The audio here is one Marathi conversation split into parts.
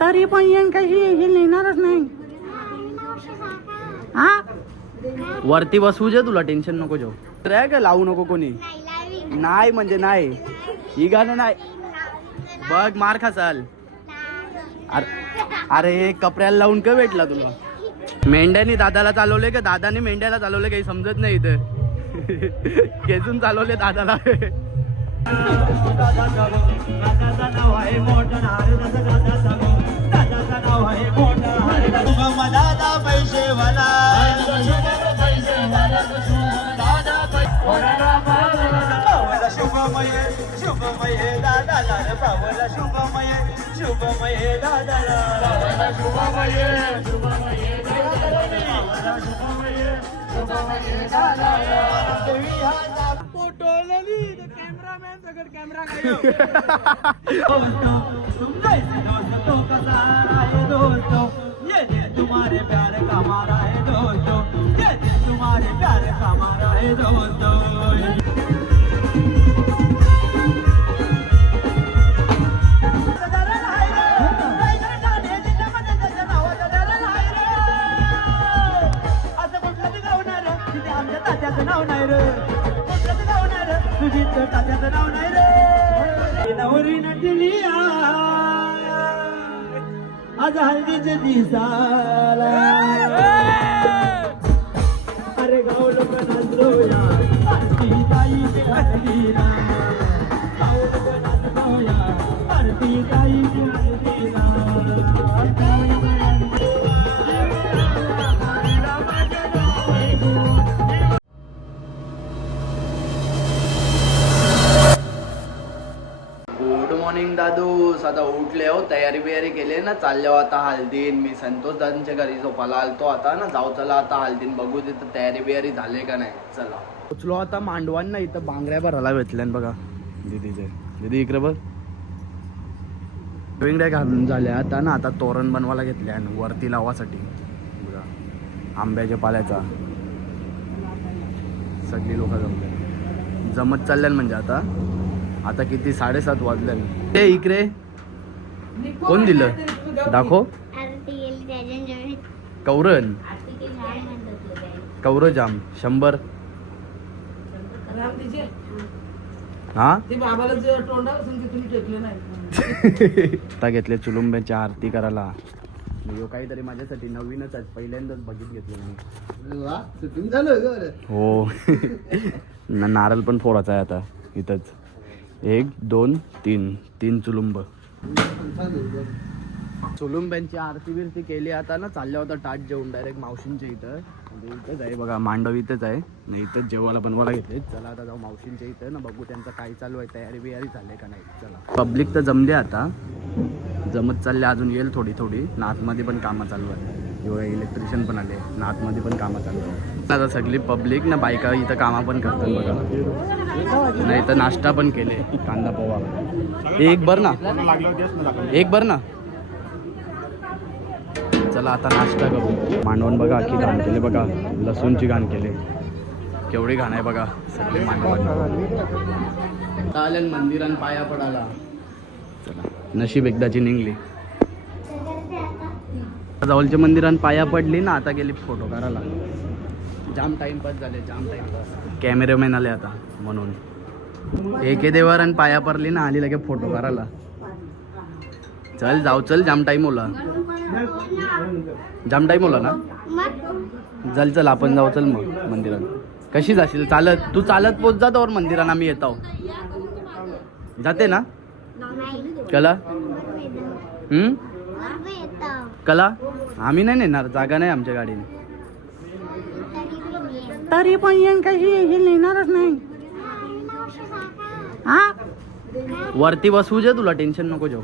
तरी पण येण कशी येणारच नाही. हा वरती बसवू जे, तुला टेन्शन नको जाऊ. रे का लावू नको कोणी. नाही म्हणजे नाही, ही गाणं नाही बघ, मार खासाल. अरे कपड्याला लावून का भेटला तुला? मेंढ्यानी दादाला चालवले का दादाने मेंढ्याला चालवले काही समजत नाही इथं. खेचून चालवले दादाला. शुभमय शुभमय दादाला पावला, शुभमय शुभमय दादाला शुभमय शुभमय दादाला शुभमय दादाला फोटो लली कॅमेरामॅन सगळं कॅमेरा खायो. दोस्तों कसा है दोस्तों, ये दिल तुम्हारे प्यार का हमारा है दोस्तों, ये दिल तुम्हारे प्यार का हमारा है दोस्तों. नाव नाही रे, नाव नाही रे, तुझी तात्याचं नाव नाही रे. नवरी नटली आज हल्दीच्या दिसाला, अरे गाव लोक नाचलोया आरती ताईची हल्दीला, गाव लोक नाचलोया आरती ताईची हल्दीला. मॉर्निंग दादू, आता उठले हो, तयारी बियारी केली ना, चालले हो आता हल्दीन. मी संतोष दादांच्या घरी झोपाला आलतो आता ना, जाऊ चला आता हल्दीन बघू तिथं तयारी बियारी झाले का नाही. चला पोचलो आता मांडवांना, इथं बांगड्या भरायला भेटल्यान बघा दीदीचे. दीदी इकडे बघ, बांगड्या घालून झाल्या आता ना. आता तोरण बनवायला घेतल्या वरती लावासाठी बघा, आंब्याच्या पाल्याचा. सगळी लोक जमत चालल्यान म्हणजे आता किती 7:30 वाजले. ते इकडे कोण दिलं दाखव. कौरण कौरजाम 100. हा आता घेतले चुलुंब्याची आरती करायला. काहीतरी माझ्यासाठी नवीनच आहे, पहिल्यांदाच बघित घेतलं मी. हो नारळ पण फोडायचा आहे आता इथंच. 1 2 3 चुलुंब. चुलुंब्यांची आरती बिरती केली आता ना, चालल्या होता ताट जेवून डायरेक्ट मावशींच्या इथं. म्हणजे इथंच आहे बघा, मांडव इथंच आहे ना, इथंच जेवायला बनवायला घेतले. चला आता जाऊ मावशींच्या इथं ना, बघू त्यांचं काय चालू आहे, तयारी बियारी झाली का नाही. चला पब्लिक तर जमले आता, जमत चालले, अजून येईल थोडी थोडी. नातमध्ये पण कामं चालू आहे, एवढे इलेक्ट्रिशियन पण आले, नातमध्ये पण कामं चालू आहे. आता सगळी पब्लिक ना, बायका इथं कामं पण करतात बघा. नाही तर नाश्ता पण केले, कांदा पोहा. एक भर ना. चला आता नाश्ता करू. मांडवण बघा की घाण केले बघा, लसूणची घाण केले, केवढी घाण आहे बघा सगळे मांडवण. आल्या मंदिरात पाया पडायला. चला नशीब एकदाची निघली. जवळच्या मंदिरात पाया पडली ना, आता गेली फोटो काढायला. जाम टाइमपास झाले, जाम टाइमपास. कॅमेरामॅन आले आता म्हणून. एके देवारान पाया पडली ना, आली लगे फोटो काढायला. चल जाऊ, चल जाम टाइम होला, जाम टाइम होला ना. चल आपण जाऊ, चल मग मंदिरात. कशी जाशील? चालत? तू चालत पोच जा तर मंदिरात आम्ही येतो. जाते ना कला? कला आम्ही नाही नेणार, जागा नाही आमच्या गाडीने. तरी पण येण कशी येणारच नाही. हा वरती बसवू जे, तुला टेन्शन नको जाऊ.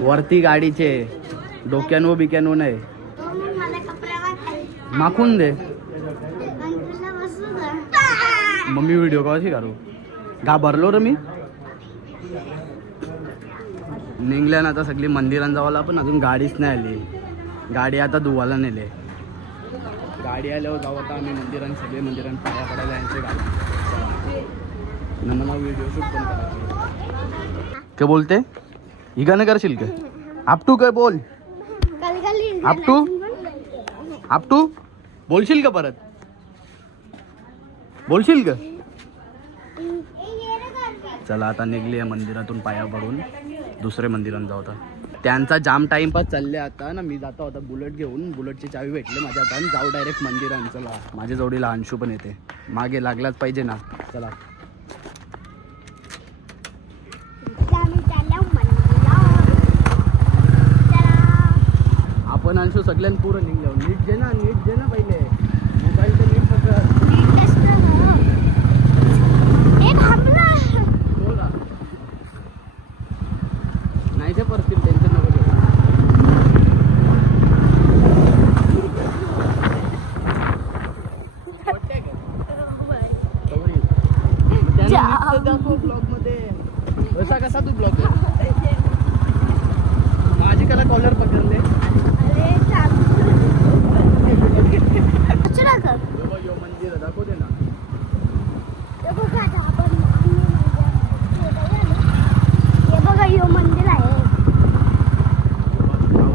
वरती गाडीचे डोक्यानो बिक्यानो नाही, माखून दे. मम्मी व्हिडिओ कॉल करू. घाबरलो रे मी. निघल्या ना आता सगळी मंदिरात जावाला, पण अजून गाडीच नाही आली. गाडी आता धुवायला नेले. गाडी आल्यावर जाऊ आता आम्ही मंदिरात, सगळे मंदिरात पाया पडायला यांचे गाडी. मला व्हिडिओ शूट पण करायचे. काय बोलते ही गाणं करशील का आपटू काय बोल आपटू आपटू बोलशील का परत बोलशील का चला आता निघली आहे मंदिरातून पाया पडून दुसरे मंदिरात जाऊ आता त्यांचा जाम टाइमपास चालले आता ना मी जातो आता बुलेट घेऊन बुलेटची चावी भेटली माझ्या हातात आणि जाऊ डायरेक्ट मंदिरात चला माझ्या जोडीला अंशू पण येते मागे लागलाच पाहिजे ना चला आपण अंशू सगळ्यांना पुरं निघलो नीट दे ना पहिले मोबाईल तर नीट पकड बोला नाही ते परतील टेन्शन नको घेऊ. मग त्यांना नीट तर दाखव ब्लॉगमध्ये असा कसा तू ब्लॉग माझी कला कॉलर पकडले यो मंदिर दाखव दे ना मंदिर आहे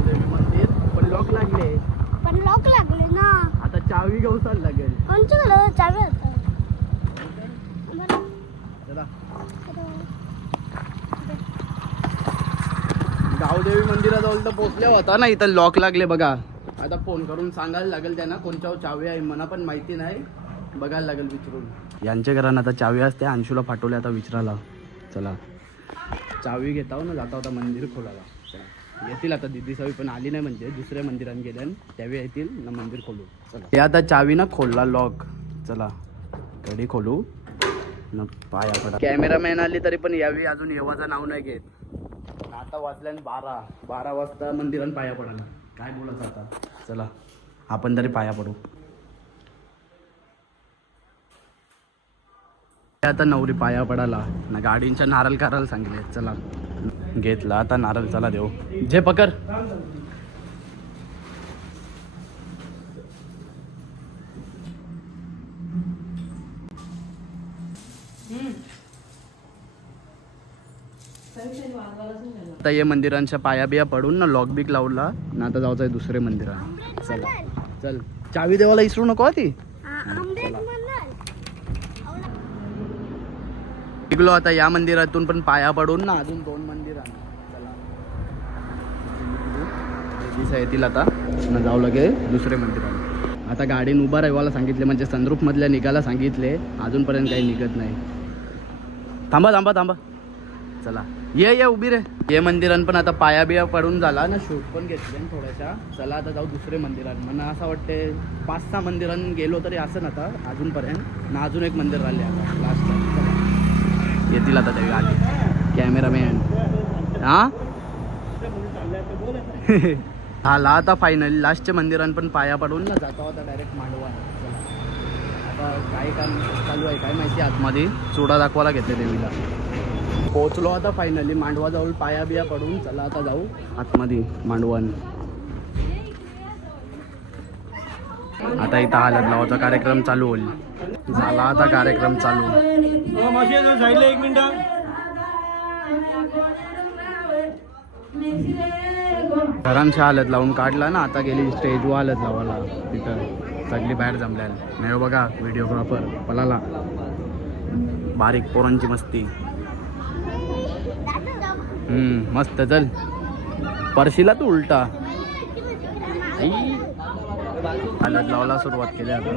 देवी मंदिर पण लॉक लागले पण लॉक लागले ना आता चावी घेऊन चाल लागेल कोणचं चावी चला गावदेवी मंदिराजवळ तर पोहोचल्या होता ना इथं लॉक लागले बघा आता फोन करून सांगायला लागेल त्यांना कोणत्या चावी आहे मला पण माहिती नाही बघायला लागेल विचारून यांच्या घरानं आता चावी असते अंशूला फाटवले आता विचारायला चला चावी घेता ना जाता होता मंदिर खोलायला चला येतील आता दिदी सावी पण आली नाही म्हणजे दुसऱ्या मंदिरात गेल्या त्यावेळी येतील ना मंदिर खोलू चला हे आता चावी ना खोलला लॉक चला कडी खोलू न पाया पडा कॅमेरामॅन आली तरी पण यावेळी अजून येवाचं नाव नाही घेत आता वाजल्या 12 वाजता मंदिरात पाया पडायला काय बोलायचं आता चला आपण तरी पाया पडू आता नवरी पाया पडायला ना गाडींच्या नारळ करायला सांगितले चला घेतला आता नारळ चला देऊ जे पकर आता ये मंदिरांच्या पाया बिया पडून ना लॉक बिक लावला ना आता जायचं आहे दुसरे मंदिरात चला चल चावी देवाला इसरू नको ती निघलो आता या मंदिरातून पण पाया पडून ना अजून 2 मंदिरात चला येतील आता ना जाऊ लगे दुसरे मंदिरात आता गाडीन उभा राहायला सांगितले म्हणजे संद्रूप मधल्या निघायला सांगितले अजूनपर्यंत काही निघत नाही थांबा थांबा थांबा चला ये उभी रे ये मंदिरात पण आता पाया बिया पडून झाला ना शूट पण घेतले थोड्याशा चला आता जाऊ दुसरे मंदिरात मला असं वाटते 5-6 मंदिरात गेलो तरी असं ना आता अजूनपर्यंत ना अजून एक मंदिर राहिले आता लास्टला येतील आता त्यावेळी आली कॅमेरामॅन हा आला आता फायनली लास्टच्या मंदिरात पण पाया पडून ना जाता होता डायरेक्ट मांडवा आता काय काम चालू आहे काय माहिती आतमध्ये चुडा दाखवायला घेते देवीला पोहोचलो आता फायनली मांडवाजवळ पाया बिया पडून चला आता जाऊ आतमध्ये मांडवन आता इथं हळद लावायचा कार्यक्रम चालू होईल झाला आता कार्यक्रम चालू एक मिनिट घरांच्या हळद लावून काढला ना आता गेली स्टेजवर हळद लावायला तिथं सगळी बाहेर जमल्याला नाही बघा व्हिडिओग्राफर पलाला बारीक पोरांची मस्ती मस्त चल परशीला तू उलटा हळद लावायला सुरुवात केली आता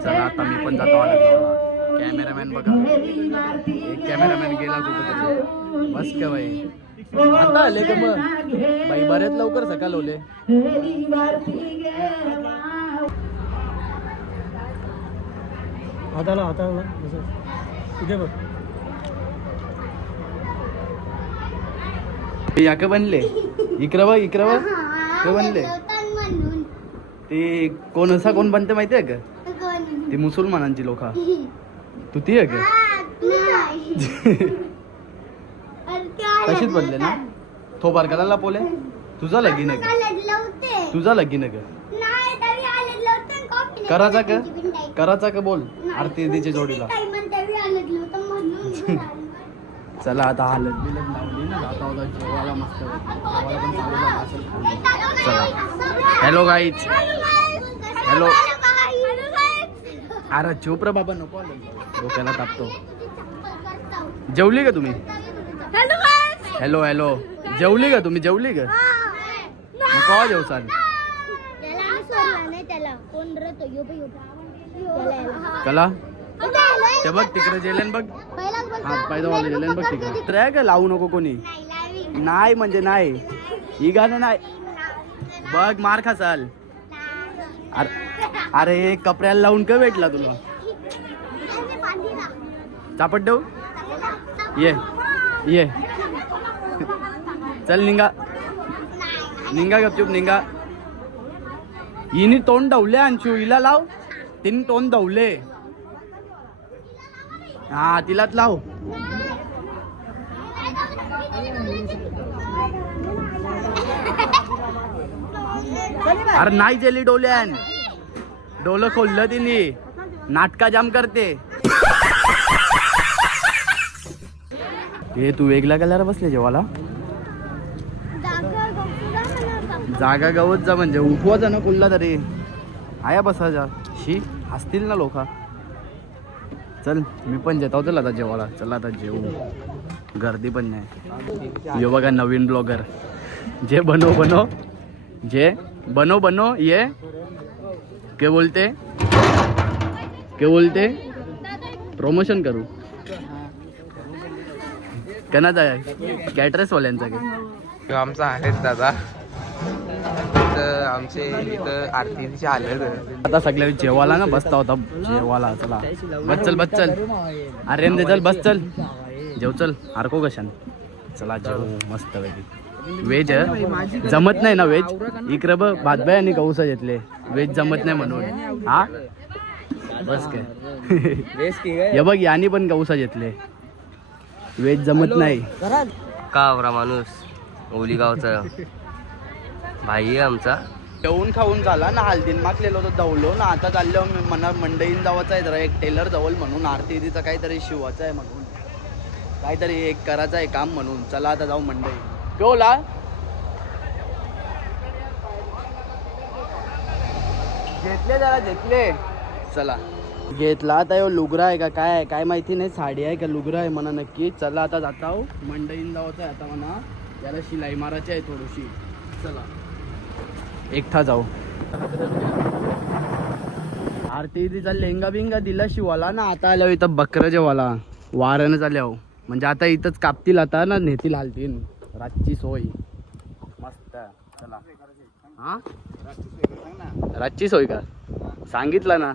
चला आता मी पण जातो हळद लावायला कॅमेरामॅन बघा एक कॅमेरामॅन गेला कुठं बस का बाई आता आले का मग बाई बऱ्याच लवकर सकाळ होले हाताला इथे बघ या का बनले इकडं बघ का बनले ते कोण बनते माहिती आहे का ती मुसलमानांची लोक तू ती आहे का तशीच बनले ना थोबार करायला पोले तुझा लगीन आहे का तुझा लगीन आहे का करायचा का बोल आरती दीच्या जोडीला चला आता हलत बिलत लावली ना जाता होता जेवायला मस्त जेवायला पण चालू झालं असेल खाली. चला हॅलो गाईज हॅलो अरे चुप रे बाबा नको डोक्याला तापतो. जेवली का तुम्ही हॅलो हॅलो जेवली का तुम्ही जेवली का मग केव्हा जेवसाल कला ते बघ तिकडे जेलेन बघ हा पैदावाला जेलेन बघ तिकडे तर का लावू नको कोणी नाही म्हणजे नाही ही गाणं नाही बघ मार खासाल अरे कपड्याला लावून का भेटला तुला चापट देऊ ये चल निघा निघा गपचूप निघा हिने तोंड धवले अंशू हिला लाव तिने तोंड धवले हा तिलाच लाव अरे नाही जेली डोल्यान डोलं खोललं तिने नाटका जाम करते. हे तू वेगळ्या कलर बसले जेवाला जागा गवत जा म्हणजे उठवायचा ना कुल्ला तरी आया बसायचा शी हसतील ना लोक. चल मी पण जेवतो चल आता जेवायला चला आता जेवू गर्दी पण नाही. ये बघा नवीन ब्लॉगर जे बनो जे बनो ये क्या बोलते प्रमोशन करू कनाचा आहे कॅटरस वाल्यांचा काय आमचा आहेच दादा आमचे इथं आरतीची हालत आता सगळ्या जेवायला ना बसता होता जेवायला चला बस चल अरे दे चल बस चल जेव चल आरको कशान चला जेव मस्त पैकी व्हेज जमत नाही ना व्हेज इकडे बघ भातबाई आणि कौसा घेतले व्हेज जमत नाही म्हणून हा बस काय हे बघ यानी पण कौसा घेतले व्हेज जमत नाही का माणूस ओली गावचा भाई आहे आमचा. जेवून खाऊन झाला ना हल्दीन मागलेलो होतो दवलो ना आता चाललो मना मंडईन जावाचं आहे जरा एक टेलर जवळ म्हणून आरती तिचं काहीतरी शिवायचं आहे म्हणून काहीतरी एक करायचं आहे काम म्हणून चला आता जाऊ मंडई केवला घेतले चला घेतला आता यो लुगरा आहे का काय आहे काय माहिती नाही साडी आहे का लुगरा आहे म्हणा नक्की. चला आता जाता हो मंडईन जावाचं आहे आता म्हणा त्याला शिलाई मारायची आहे थोडीशी. चला एकटा जाऊ. आरती तिचा लेंगा बिंगा दिला शिवाला ना आता आल्या इथं बकरं जेवाला वाऱ्यानं चाल्या म्हणजे आता इथंच कापतील आता ना नेतील हालतील रातची सोय मस्त. चला हा रातची सोय का सांगितलं ना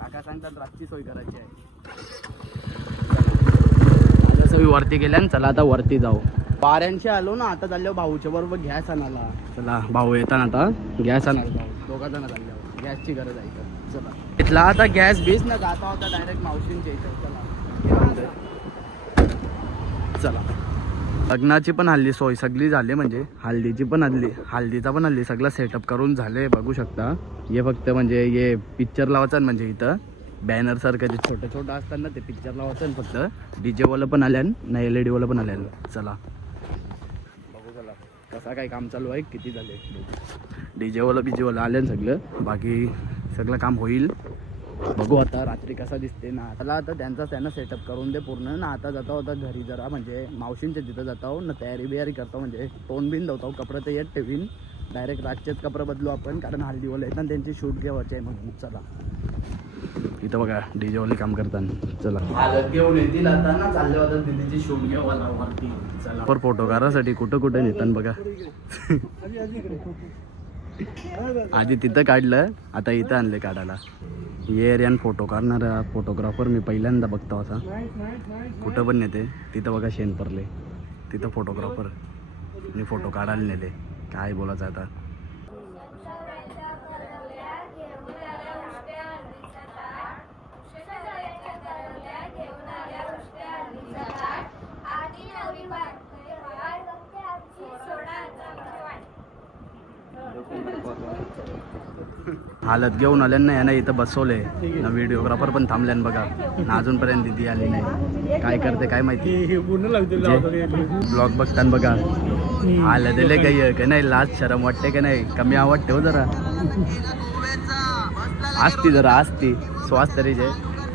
काका सांगतात रातची सोय करायची आहे. सोयी वरती गेल्या चला आता वरती जाऊ. वाऱ्यांशी आलो ना आता चाललो भाऊच्या बरोबर गॅस आणायला. चला भाऊ येताना आता गॅस आणायला दोघा जण चालल्यावर गॅसची गरज आहे तर चला इथला आता गॅस बीस ना जाता होता डायरेक्ट मावशींच्या इथं. चला लग्नाची पण हल्ली सोय सगळी झाली म्हणजे हल्दीची पण हल्दीचा पण हल्ली सगळं सेटअप करून झाले बघू शकता. हे फक्त म्हणजे हे पिक्चर लावायचं म्हणजे इथं बॅनर सारखं जे छोटं असतात ना ते पिक्चर लावायचं फक्त डीजेवालं पण आल्यान ना LED वालं पण आल्यान. चला बघू चला कसा काय काम चालू आहे किती झाले डीजेवालं बिजेवालं आल्यान सगळं बाकी सगळं काम होईल बघू आता रात्री कसा दिसते ना. त्याला आता त्यांना सेटअप करून दे पूर्ण ना. आता जाता होता घरी जरा म्हणजे मावशींच्या तिथं जातो ना तयारी बियारी करतो म्हणजे तोंड बिन धावतो कपडे तर येत ठेवीन डायरेक्ट रातचेच कपडे बदलू आपण कारण हल्दीवाले आहेत ना त्यांची शूट घ्यावायची आहे म्हणून. चला इथं बघा डीजेवाले काम करताना चला हालत घेऊन येतील आता ना चालले होता दिदीची शूट घ्यावा वरती. चला पर फोटो काढायसाठी कुठं नेतात बघा आधी तिथं काढलं आता इथं आणले काढायला. ये एरियान फोटो काढणारा फोटोग्राफर मी पहिल्यांदा बघतो होता कुठं पण नेते तिथं बघा शेण परले तिथं फोटोग्राफर मी फोटो काढायला नेले काय बोलायचं आता. हालत घेऊन आल्या ना यानं इथं बसवले ना, व्हिडिओग्राफर पण थांबल्यान बघा ना, अजूनपर्यंत दिदी आली नाही. काय करते काय माहिती. ब्लॉग बघताना बघा हालत दिले काही का नाही, लाज शरम वाटते का नाही, कमी आवडते हो जरा, असती जरा असती श्वास तरी जे.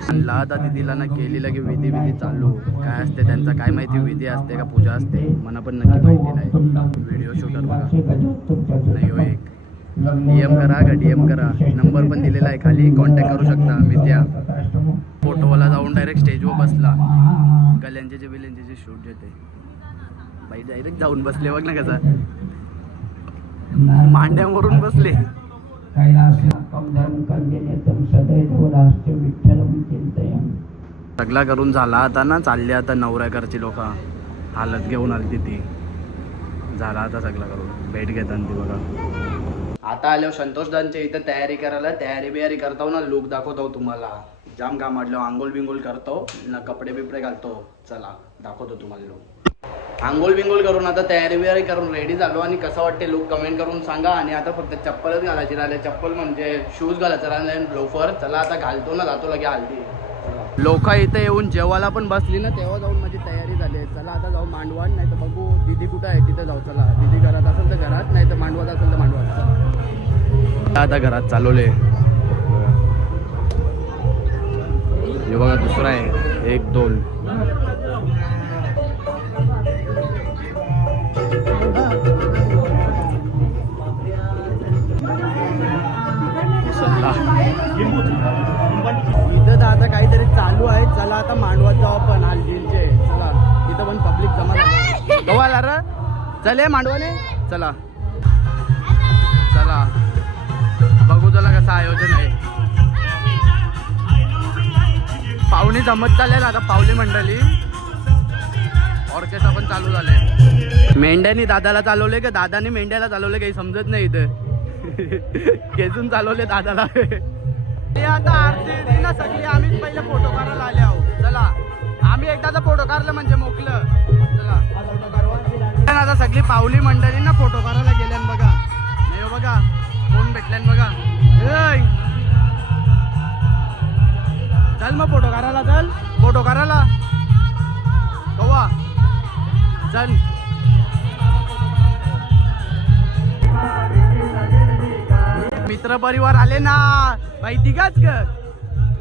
आणला आता दिदीला ना केलेला की विधी चालू काय असते त्यांचा काय माहिती, विधी असते का पूजा असते मला पण नक्की माहिती नाही. व्हिडिओ शूटर बघा नाही हो, एक DM करा का DM करा, नंबर पण दिलेला आहे खाली, कॉन्टॅक्ट करू शकता. मी त्या फोटोवाला जाऊन डायरेक्ट स्टेजवर बसला, गल्यांचे बिल्यांचे शूट घेते बाई, डायरेक्ट जाऊन बसले बघ ना कसा, मांड्यावरून बसले. सगळा करून झाला आता ना, चालले आता नवऱ्याकडची लोक हालत घेऊन आली ती, झाला आता सगळा करून भेट घेताना ती बघा. आता आल्यावर संतोषदांच्या इथं तयारी करायला, तयारी बियारी करतो ना, लुक दाखवतो तुम्हाला. जाम काम वाटलं, आंघोळ बिंगोल करतो ना, कपडे बिपडे घालतो, चला दाखवतो तुम्हाला लुक. आंघोळ बिंगोल करून आता तयारी बियारी करून रेडी झालो, आणि कसं वाटते लुक कमेंट करून सांगा. आणि आता फक्त चप्पलच घालायची राहिले, चप्पल म्हणजे शूज घालायचं राहिले, लोफर. चला आता घालतो ना, जातो लगे हल्दी. लोक इथे येऊन जेवायला पण बसली ना, तेव्हा जाऊन माझी तयारी झाली. चला आता जाऊ मांडवात, नाही तर बघू दीदी कुठं आहे तिथे जाऊ. चला दीदी घरात असेल तर घरात, नाही तर मांडवात असेल तर मांडवात. चला आता घरात चालवले. हे बघा दुसरा आहे, 1 2 इथं तर आता काहीतरी चालू आहे. चला आता मांडवात जाऊ आपण हल्दीचे. चला इथं पण पब्लिक जमा झालं, गवाला र चले मांडवाने. चला चला बघू चला कसं आयोजन आहे. पाहुणे जमत चालेल आता, पावली मंडळी, ऑर्केस्ट्रा पण चालू झाले. मेंढ्यानी दादाला चालवले का दादाने मेंढ्याला चालवले काही समजत नाही इथं. खेचून चालवले दादाला. ते आता आरती ना सगळी आम्हीच पहिले फोटो काढायला आले आहोत. चला आम्ही एकदाचा फोटो काढलं म्हणजे मोकलं. चला आता सगळी पावली मंडळी ना फोटो काढायला गेल्यान बघा. नाही हो बघा कोण भेटल्यान बघा. चल मग फोटो काढायला, चल फोटो काढायला कवा चल. मित्र परिवार आले ना बाई, तिघाच ग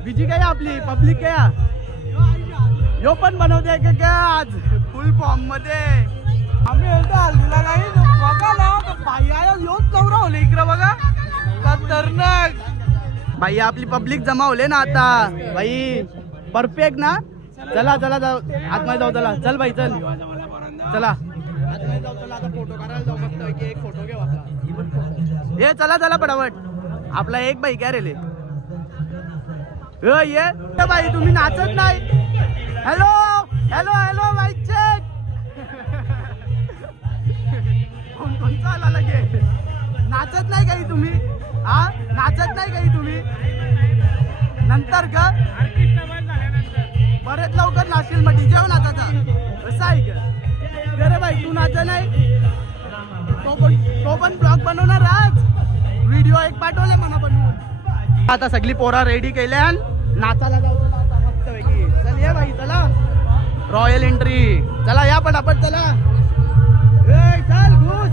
बिजी काय आपली पब्लिक काय यो पण बनवते का काय आज फुल फॉर्म मध्ये. आम्ही हल्दीला नाही बघा ना, बाई योच नवरा होले इकडं बघा, खतरनाक बाई. आपली पब्लिक जमा होले ना आता बाई, परफेक्ट ना. चला चला जाऊ आतमध्ये जाऊ, चला चल बाई चल, चला आतमध्ये जाऊ. चला आता फोटो काढायला जाऊ मस्त, एक फोटो घेऊ आपला. हे चला चला पटापट, आपला एक बाई काय रेले. ये बाई तुम्ही नाचत नाही. हॅलो हॅलो हॅलो बाई चेक. कोण कोण चाला लगे, नाचत नाही काही तुम्ही, हा नाचत नाही काही तुम्ही. नंतर का बरेच लवकर नाचशील मग डीजेवर नाचायचा असं आहे का रे बाई. तू नाच नाही, तो पण ब्लॉग बनवणार आज, व्हिडिओ एक पाठवले मला बनवून. आता सगळी पोरा रेडी केल्या, नाचायला जाऊ. चला आता मस्त पैकी. चल ये बाई चला, रॉयल एंट्री. चला या पटापट चला. चल घुस.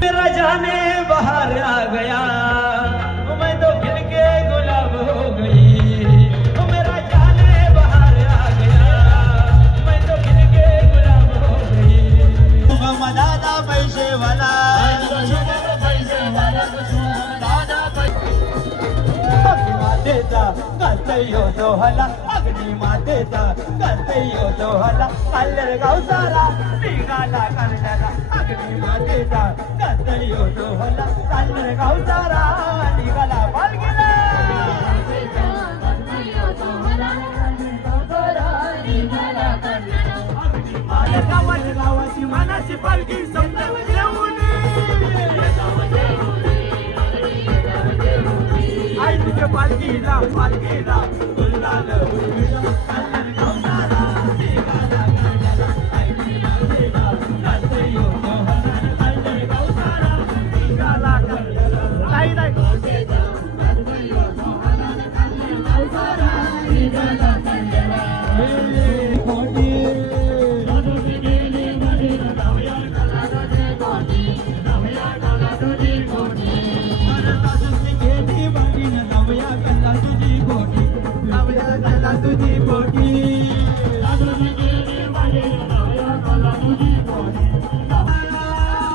मेरा जाने बाहर आ गया, मैं तो खिल के गुलाब हो गई. मेरा जाने बाहर आ गया, मैं तो खिल के गुलाब हो गई. दादा पैसे वाला, अग्नि मातेचा करतई होतो हला, अग्नि मातेचा करतई होतो हला. कल्लर गाव सारा निघाला करण्याला, अग्नि मातेचा करतई होतो हला. कल्लर गाव सारा निघाला पालखीला. गावाची गावाची मनाची पालखी समजावून आई तुझ्या पालखीला पालखीला तुला निघाला ग उर्मिला कल्याण गाव सारा निघाला करण्याला अगदी मातेचा करते योतो हला कल्याण गाव सारा निघाला करण्याला नाही नाही तुझी बोटी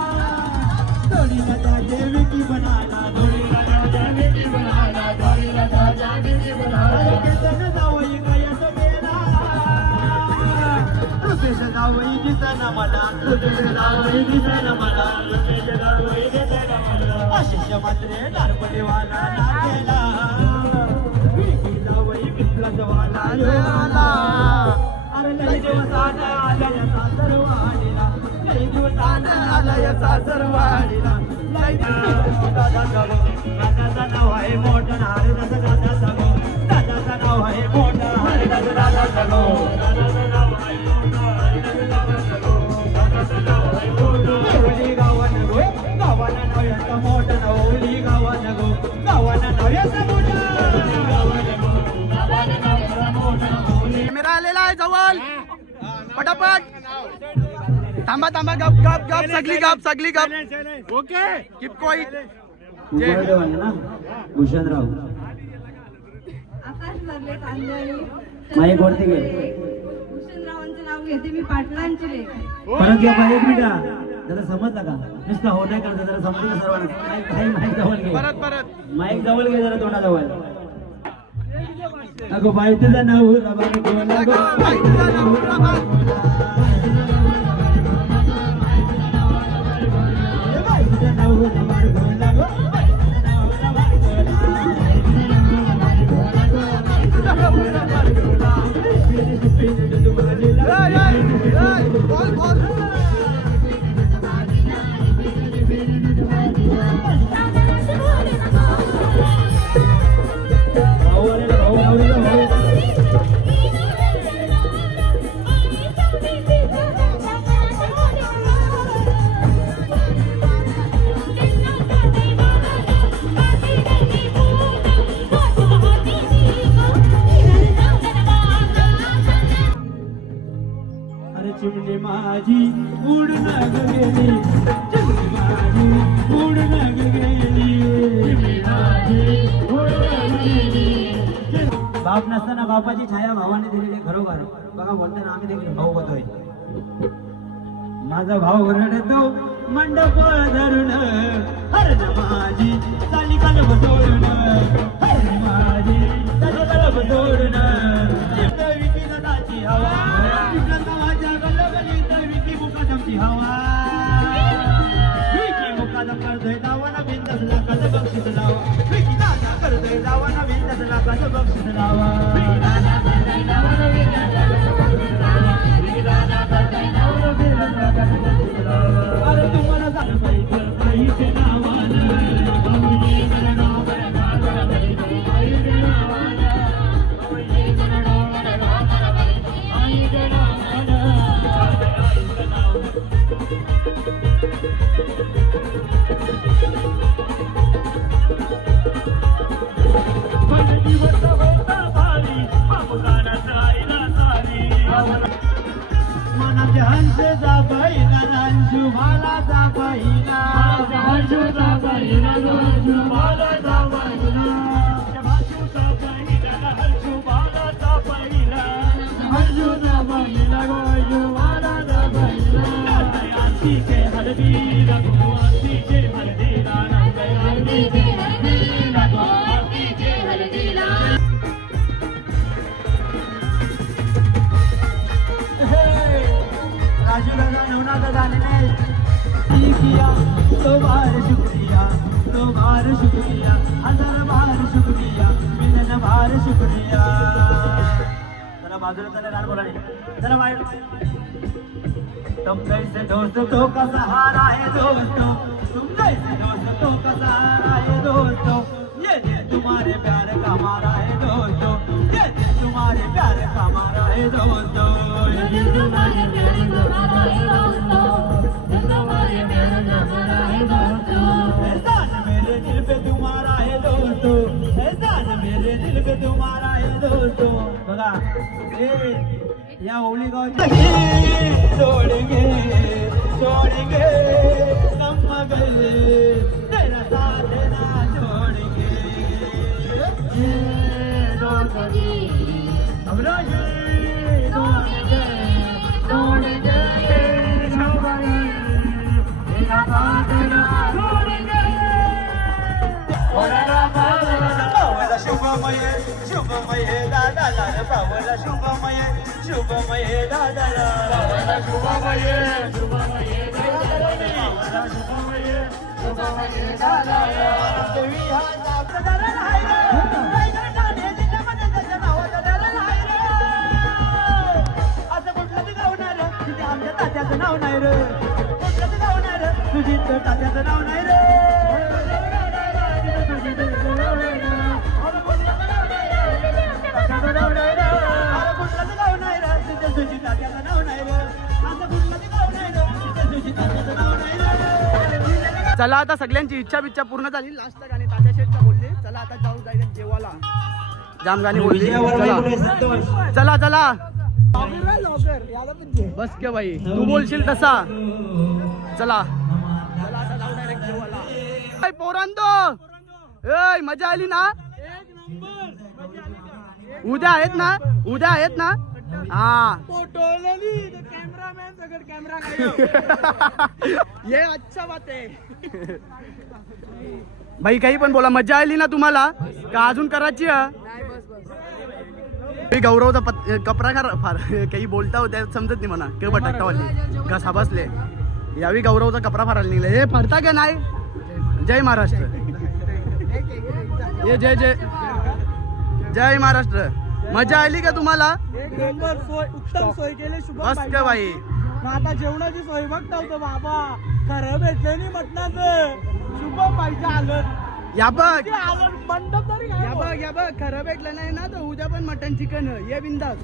थोड़ी लता देवी की बनाना थोड़ी लता देवी की बनाना थोड़ी लता देवी की बनाना किसन जावई गयत गेला रुपेश जावई दिसना मला रुपेश जावई दिसना मला रुपेश जावई दिसना मला आशिष मात्रे नारपडेवाला नाचेला विकी जावई विप्लवाला आला अरे लई दिवसानं आलंय सासरवाडीला लई दिवसानं आलंय सासरवाडीला लई दादाचं नाव आहे मोठं हरदास दादाचं गो दादाचं नाव आहे मोठं हरदास दादाचं गो दादाचं नाव आहे मोठं हरदास दादाचं गो दादाचं नाव आहे मोठं ओली गावानं गो गावानं नाव याचं मोठं नाव ओली गावानं गो गावानं नाव याचं मोठं गावानं गो गावानं नाव याचं मोठं ओली कॅमेरा आलेला आहे जवळ पटापट थांबा थांबा गप गप गप सगळी गप ओके कीप क्वाइट ना भूषणराव आकाश भरले कांजळी माईक वरती घे भूषणरावांचं नाव घेते मी पाटलांची लेख परत घ्या पाहिजे एक मिनिट जरा समजला का नुसतं हो नाही करता जरा समजलं सर्वांना माईक जवळ घे परत माईक जवळ घे जरा तोंडाजवळ अगो बाई तुझं नाव रबान गोला गो बाई तुझं नाव रबान गोला बाई तुझं नाव रबान गोला गो बाई तुझं नाव रबान चिमणी माझी उडून गेली चिमणी माझी उडून गेली बाप नसताना बापाची छाया भावाने दिलेली खरोखर बघा बोलताना आम्ही देखील भाऊ होतोय माझा भाऊ रडतो मंडप धरून हरण माझी चाली कलब सोडून हरण माझी चाली कलब सोडून विकीनाची हवा माझ्या गलगलीत विकी मुकादमची हवा विकी मुकादम करतोय दावाना बिंदस लाखाचं बक्षीस लावा विकी दादा करतोय दावाना बिंदस लाखाचं बक्षीस लावा विकी दादा करतोय दावाना बिंदस लाखाचं बक्षीस लावा विकी दादा करतोय दावाना बिंदस लाखाचं बक्षीस लावा अरे तुम्हाला झालं पाहिजे पाहिजे नावानं भाऊजी गणना गणना गणना पाहिजे नावानं भाऊजी गणना गणना पाहिजे नावानं मनाचे हंस जा पहिला अंशू मला जा पहिला हंसू जा पहिला अंशू मला जा पहिला हंसू जा पहिला हंसू मला जा पहिला हंसू जा पहिला अंशू मला जा पहिला आंटी के हल्दी लगो आंटी के हल्दी लाना आंटी के हल्दी लगो आंटी के हल्दी लाना राजू दादा नवना दादा ने किया तो बार शुक्रिया हजार बार शुक्रिया मिलन बार शुक्रिया जरा बाजूला चला गाण बोला जरा बाहेर तुम कैसे दोस्तों का सहारा है दोस्तों तुम कैसे दोस्तों का सहारा है दोस्तों ये दिल तुम्हारे प्यार का हमारा है दोस्तों ये दिल है दोस्तों एहसान मेरे दिल पे तुम्हारा है दोस्तों एहसान मेरे दिल पे तुम्हारा है दोस्तों बघा या होली गावची छोडेंगे छोडेंगे हम मगर तेरा साथ ना छोडेंगे हम रोजे छोडेंगे छोडेंगे छोडेंगे तेरा साथ ना छोडेंगे पावला शुभमय शुभमय दादाला पावला शुभमय शुभमय दादाला पावला शुभमय शुभमय दादाला शुभमय शुभमय दादाला देवी हा दादाला हाय रे गाणे दिल्यामध्ये त्याच्या नावाचा दादाला हाय रे असं कुठलं ते गावणार तिथे आमच्या तात्याचं नाव नाही रे कुठलं ते गावणार तुझी तात्याचं नाव नाही रे चला आता सगळ्यांची इच्छा बिच्छा पूर्ण झाली लास्ट गाणी तात्या शेठचा बोलले चला आता जाऊ जायला जेवायला जाम गाणी बोलली चला चला बस के भाई तू बोलशील तसा चला चला आता जाऊ डायरेक्ट जेवायला पोरांनो ए मजा आली ना उद्या आहेत ना उद्या आहेत ना हाँ ये अच्छा बात है भाई काही पण बोला मजा आली ना तुम्हाला का अजून करायची गौरवचा कपरा फार काही बोलता होत्या समजत नाही म्हणा के बटाटावाली घसा बसले यावी गौरवचा कपरा फारायला निघले हे फरता का नाही जय महाराष्ट्र ये जय जय जय महाराष्ट्र मजा आली का तुम्हाला उत्तम सोय केली बस का भाई आता जेवणाची सोय बघता होतं बाबा खरं भेटलं नाही म्हटलं शुभम पाहिजे आलं या बघ मंडप तरी या बघ खरं भेटलं नाही ना तर उद्या पण मटन चिकन ये बिंदास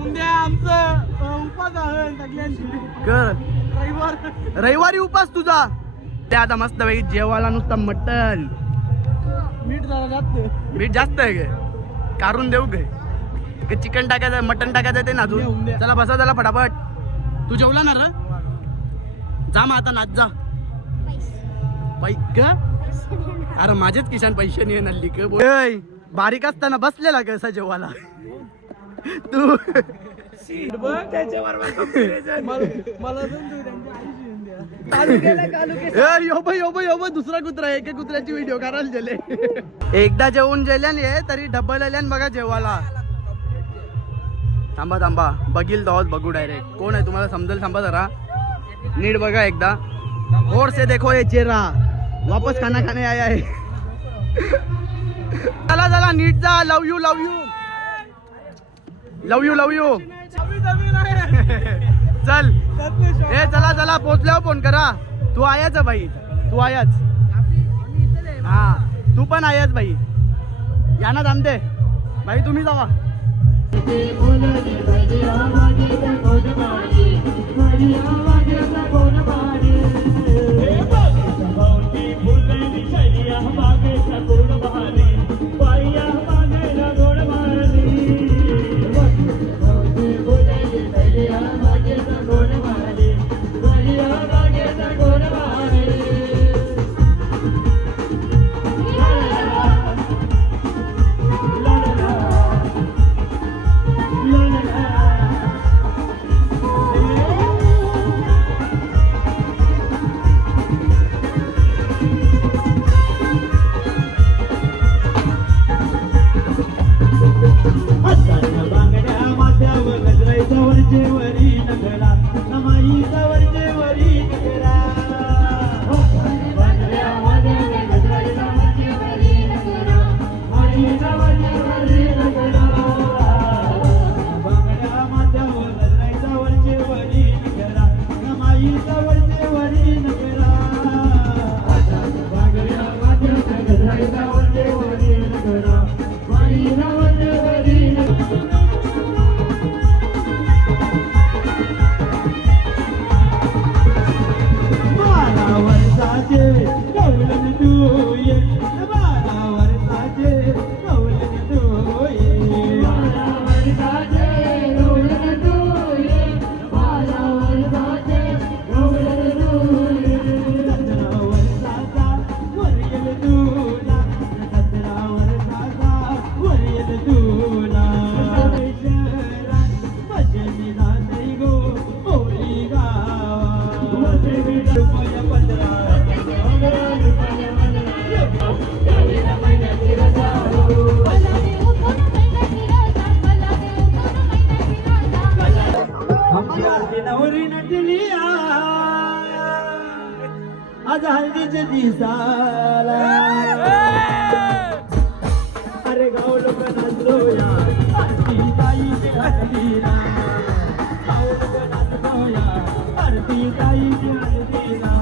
उद्या आमचं उपास आहे सगळ्यांची कर रविवार रविवारी उपास तुझा ते आता मस्त पैकी जेवायला नुसतं मटन मीठ जरा जास्त मीठ जास्त आहे गे काढून देऊ गे चिकन टाकायचं मटन टाकायचं ते ना तू देऊन दे. चला बसा चला फटाफट तू जेवला ना रा जा मग आता नाच जा पैक अरे माझेच किशान पैसे नाही येणार लिक बारीक असताना बसलेला कसा जेवायला तू मला यो दुसरा कुत्रा एका कुत्र्याची व्हिडिओ करायला गेले एकदा जेवून गेल्याने तरी डबल आल्यान बघा जेवायला थांबा थांबा बघील तो बघू डायरेक्ट कोण आहे तुम्हाला समजेल थांबा जरा नीट बघा एकदा और से देखो ये चेहरा वापस खाना खाने आया है चला चला नीट जा love you love you love you love you चल ए चला चला पोचल्यावर फोन करा तू आयाच भाई तू आयाच हा तू पण आयाच भाई या ना थांबते भाई तुम्ही जावा दिसाला अरे गाव लोक नाचलोया आरती ताईची हळदीला गाव लोक नाचलोया आरती ताईची हळदीला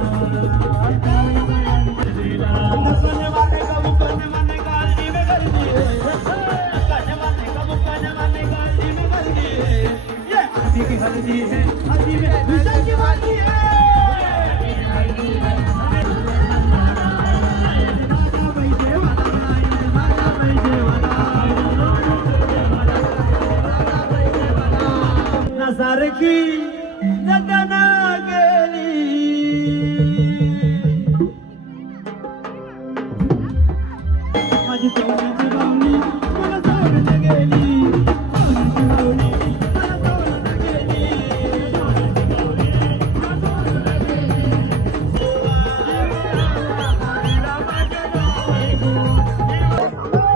कन माने कबू कन माने गाली में गर्दी है कन माने कबू कन माने गाली में गर्दी है ये आरती की हल्दी है आरती में विजय की बाती है सारखी जगना गेली माझी सोन्याची बावली मला सोडून गेली सोन्याची बावली मला सोडून गेली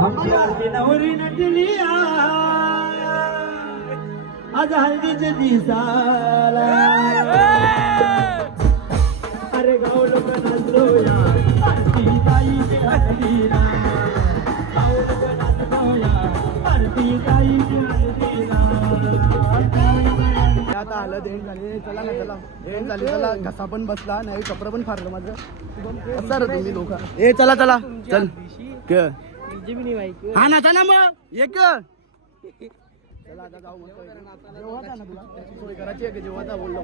आमची आरती नवरी नटली आज हल्दीचे दिसाला अरे गाव लोक नाचलोया आरती ताईची हळदीला गाव लोक नाचलोया आरती ताईची हळदीला आता आलं देण झाली चला ना चला देण झाली चला घसा पण बसला नाही कपडं पण फारलं माझं कसं रे तुम्ही लोक ए चला चला चल हा नाचा ना मग एक चला आता जाऊ मस्त जेवायचा ना तुला सोय करायची आहे का जेवायचा बोललो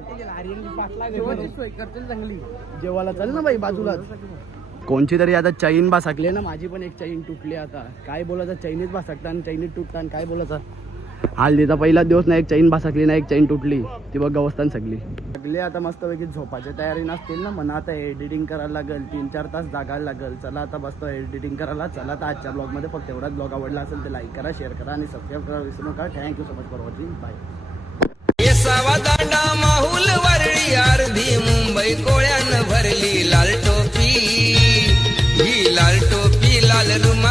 जेवायची सोय करतील चांगली जेवायला चल ना बाई बाजूलाच कोणची तरी आता चैन बासाकली ना माझी पण एक चैन तुटली आता काय बोलायचं चैनीच बासाकता आणि चैनीत तुटता आणि काय बोलायचं हल्दीचा पहिला दिवस ना एक चैन बासाकली ना एक चैन तुटली ती बघ गवस्थान सगळी आता मस्तपैकी झोपाच्या तयारी नसतील ना म्हणा आता एडिटिंग करायला लागेल 3-4 तास जागायला लागेल चला आता बसतो एडिटिंग करायला चला आता आजच्या ब्लॉगमध्ये फक्त एवढाच ब्लॉग आवडला असेल तर लाईक करा शेअर करा आणि सबस्क्राईब करा विसरू नका thank you so much for watching bye Yesava Danda Mahul Worli अर्धी मुंबई कोळ्यानं भरली लाल टोपी ही लाल टोपी लाल रुमाल